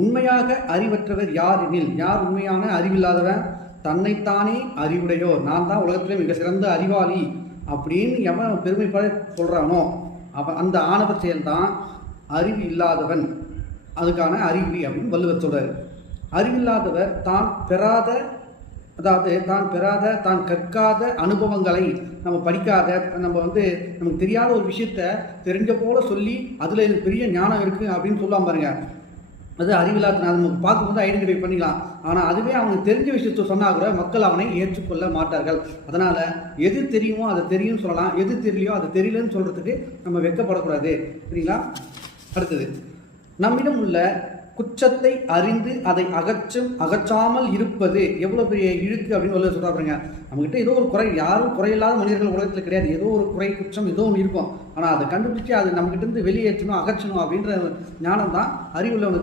உண்மையாக அறிவற்றவர் யார் எனில், யார் உண்மையான அறிவில்லாதவன்? தன்னைத்தானே அறிவுடையோர். நான் தான் உலகத்திலே மிக சிறந்த அறிவாளி அப்படின்னு எவன் பெருமைப்பட சொல்கிறானோ அந்த ஆணவ செயல்தான் அறிவு இல்லாதவன், அதுக்கான அறிவி அப்படின்னு வள்ளுவர் சொல்கிறார். அறிவில்லாதவர் தான் பெறாத, அதாவது தான் கற்காத அனுபவங்களை, நம்ம படிக்காத, நம்ம நமக்கு தெரியாத ஒரு விஷயத்த தெரிஞ்ச போல சொல்லி அதில் எனக்கு பெரிய ஞானம் இருக்குது அப்படின்னு சொல்லாம பாருங்க, அது அறிவில்லாத. நமக்கு பார்க்கும்போது ஐடென்டிஃபை பண்ணிக்கலாம். ஆனால் அதுவே அவனுக்கு தெரிஞ்ச விஷயத்த சொன்னால் கூட மக்கள் அவனை ஏற்றுக்கொள்ள மாட்டார்கள். அதனால் எது தெரியுமோ அதை தெரியும்னு சொல்லலாம், எது தெரியலையோ அது தெரியலன்னு சொல்கிறதுக்கு நம்ம வெட்கப்படக்கூடாது. சரிங்களா? அடுத்தது, நம்மிடம் உள்ள குற்றத்தை அறிந்து அதை அகற்றாமல் இருப்பது எவ்வளோ பெரிய இழுக்கு அப்படின்னு சொல்கிறாங்க. நம்மகிட்ட ஏதோ ஒரு குறை, யாரும் குறையில்லாத மனிதர்கள் உலகத்தில் கிடையாது. ஏதோ ஒரு குறை, குற்றம் ஏதோ ஒன்று இருக்கும். ஆனால் அதை கண்டுபிடிச்சி அது நம்மகிட்ட இருந்து வெளியேற்றணும், அகற்றணும் அப்படின்ற ஞானம் தான் அறிவுள்ளவனுக்கு